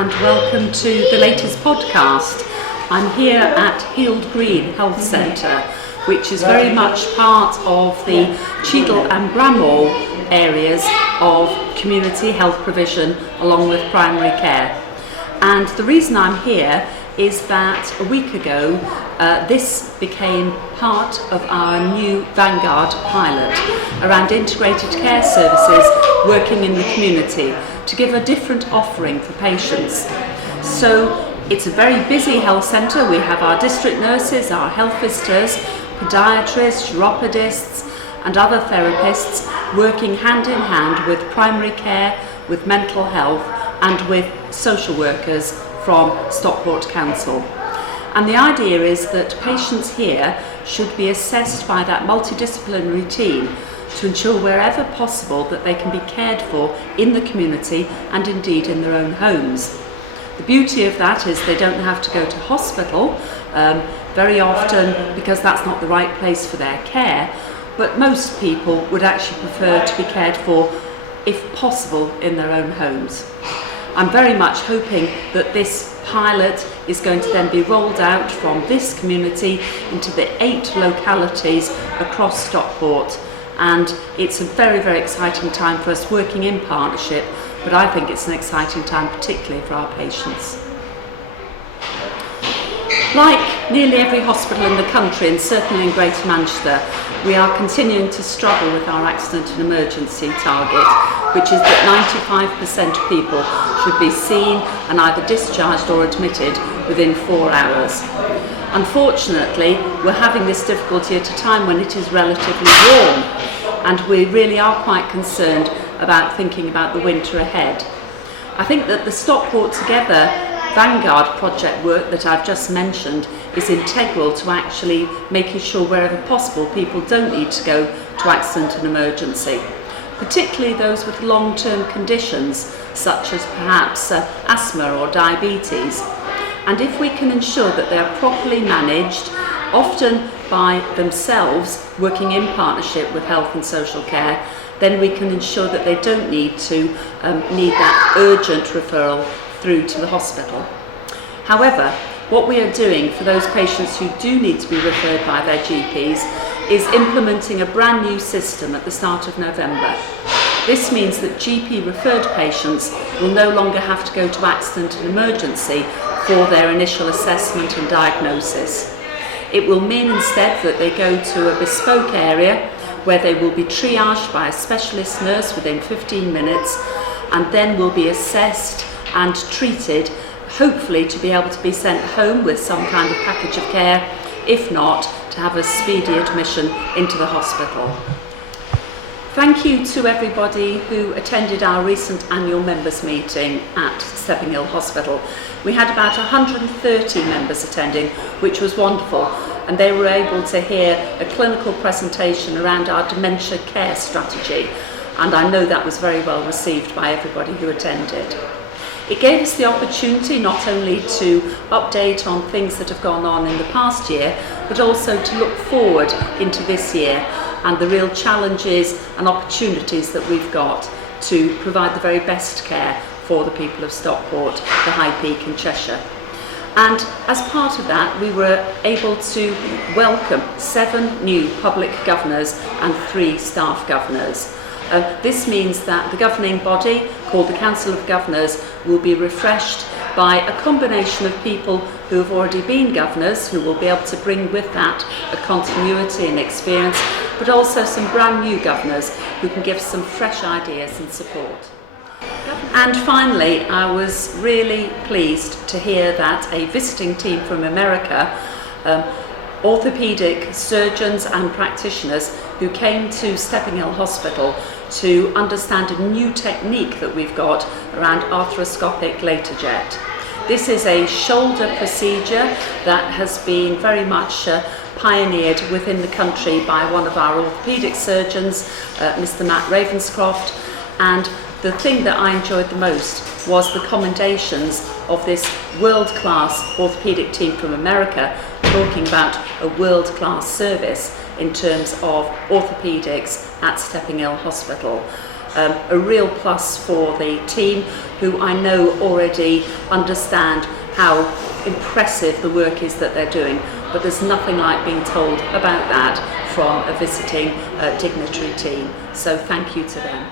and welcome to the latest podcast. I'm here at Heald Green Health Centre, which is very much part of the Cheadle and Bramall areas of community health provision along with primary care. And the reason I'm here is that a week ago this became part of our new Vanguard pilot around integrated care services working in the community to give a different offering for patients. So it's a very busy health centre. We have our district nurses, our health visitors, podiatrists, chiropodists and other therapists working hand in hand with primary care, with mental health and with social workers from Stockport Council. And the idea is that patients here should be assessed by that multidisciplinary team to ensure wherever possible that they can be cared for in the community and indeed in their own homes. The beauty of that is they don't have to go to hospital very often because that's not the right place for their care, but most people would actually prefer to be cared for, if possible, in their own homes. I'm very much hoping that this pilot is going to then be rolled out from this community into the 8 localities across Stockport, and it's a very, very exciting time for us working in partnership, but I think it's an exciting time particularly for our patients. Like nearly every hospital in the country, and certainly in Greater Manchester, we are continuing to struggle with our accident and emergency target, which is that 95% of people should be seen and either discharged or admitted within 4 hours. Unfortunately, we're having this difficulty at a time when it is relatively warm, and we really are quite concerned about thinking about the winter ahead. I think that the Stockport Together Vanguard project work that I've just mentioned is integral to actually making sure wherever possible people don't need to go to accident and emergency, particularly those with long-term conditions such as perhaps asthma or diabetes. And if we can ensure that they are properly managed, often by themselves working in partnership with health and social care, then we can ensure that they don't need to need that urgent referral through to the hospital. However, what we are doing for those patients who do need to be referred by their GPs is implementing a brand new system at the start of November. This means that GP referred patients will no longer have to go to accident and emergency for their initial assessment and diagnosis. It will mean instead that they go to a bespoke area where they will be triaged by a specialist nurse within 15 minutes and then will be assessed and treated, hopefully to be able to be sent home with some kind of package of care, if not, to have a speedy admission into the hospital. Thank you to everybody who attended our recent annual members meeting at Stepping Hill Hospital. We had about 130 members attending, which was wonderful, and they were able to hear a clinical presentation around our dementia care strategy, and I know that was very well received by everybody who attended. It gave us the opportunity not only to update on things that have gone on in the past year, but also to look forward into this year and the real challenges and opportunities that we've got to provide the very best care for the people of Stockport, the High Peak and Cheshire. And as part of that, we were able to welcome 7 new public governors and 3 staff governors. This means that the governing body, called the Council of Governors, will be refreshed by a combination of people who have already been governors, who will be able to bring with that a continuity and experience, but also some brand new governors who can give some fresh ideas and support. And finally, I was really pleased to hear that a visiting team from America, orthopaedic surgeons and practitioners who came to Stepping Hill Hospital to understand a new technique that we've got around arthroscopic laser jet. This is a shoulder procedure that has been very much pioneered within the country by one of our orthopaedic surgeons, Mr. Matt Ravenscroft, and the thing that I enjoyed the most was the commendations of this world-class orthopaedic team from America talking about a world-class service in terms of orthopaedics at Stepping Hill Hospital. a real plus for the team, who I know already understand how impressive the work is that they're doing. But there's nothing like being told about that from a visiting dignitary team. So thank you to them.